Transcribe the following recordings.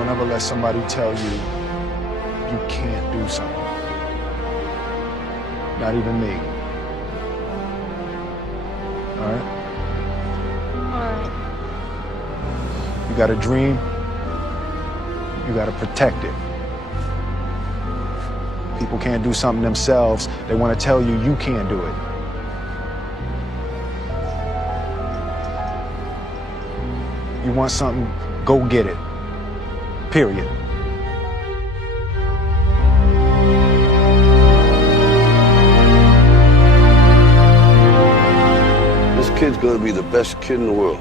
Don't ever let somebody tell you you can't do something. Not even me. All right? All right. You got a dream, you got to protect it. People can't do something themselves. They want to tell you you can't do it. You want something, go get it. Period. This kid's gonna be the best kid in the world.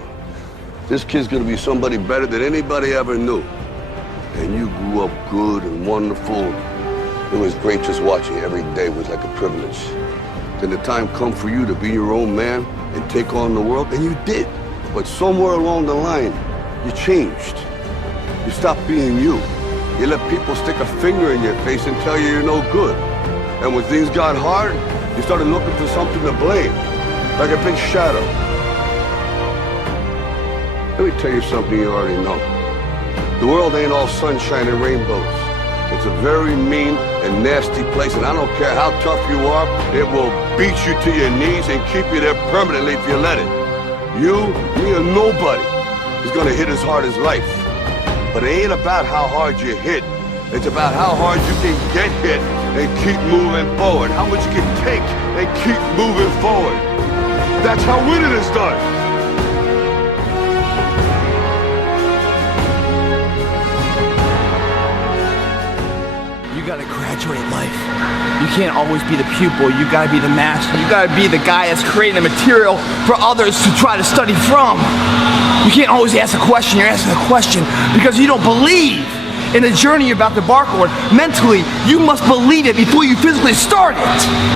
This kid's gonna be somebody better than anybody ever knew. And you grew up good and wonderful. It was great just watching you every day. It was like a privilege. Then the time come for you to be your own man and take on the world, and you did. But somewhere along the line, you changed. You stopped being you. You let people stick a finger in your face and tell you you're no good. And when things got hard, you started looking for something to blame, like a big shadow. Let me tell you something you already know. The world ain't all sunshine and rainbows. It's a very mean and nasty place, and I don't care how tough you are, it will beat you to your knees and keep you there permanently if you let it. You, me, or nobody is gonna hit as hard as life. But it ain't about how hard you hit. It's about how hard you can get hit and keep moving forward. How much you can take and keep moving forward. That's how winning is done. You gotta graduate life. You can't always be the pupil, you gotta be the master. You gotta be the guy that's creating the material for others to try to study from. You can't always ask a question, you're asking a question because you don't believe in the journey you're about to embark on. Mentally, you must believe it before you physically start it.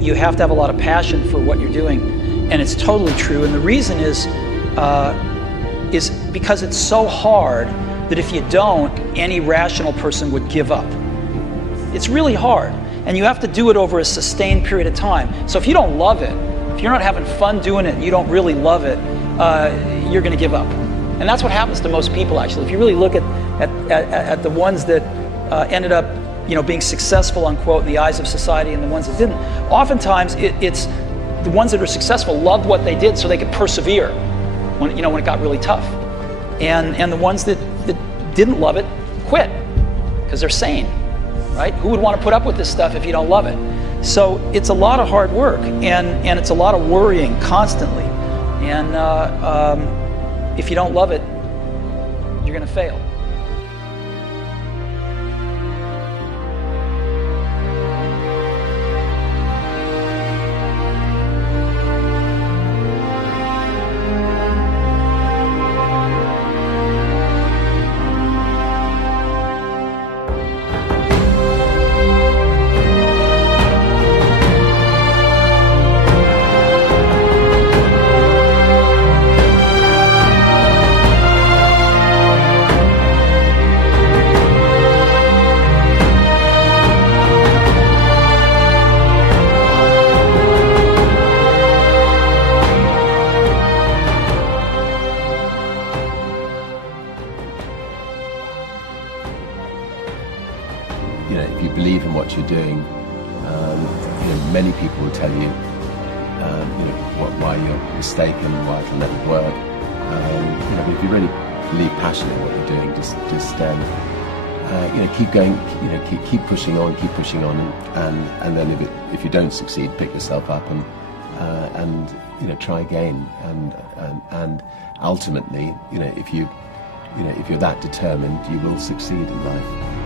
You have to have a lot of passion for what you're doing, and it's totally true. And the reason is because it's so hard that if you don't, any rational person would give up. It's really hard, and you have to do it over a sustained period of time. So if you don't love it, if you're not having fun doing it, and you don't really love it, you're going to give up. And that's what happens to most people, actually. If you really look at the ones that ended up being successful, unquote, in the eyes of society and the ones that didn't. Oftentimes, it's the ones that are successful loved what they did so they could persevere when it got really tough. And the ones that didn't love it quit because they're sane, right? Who would want to put up with this stuff if you don't love it? So it's a lot of hard work and it's a lot of worrying constantly. And if you don't love it, you're going to fail. Many people will tell you, why you're mistaken, why it'll never work. But if you really believe passionately in what you're doing, just keep going, keep pushing on, and then if you don't succeed, pick yourself up and try again, and ultimately, if you're that determined, you will succeed in life.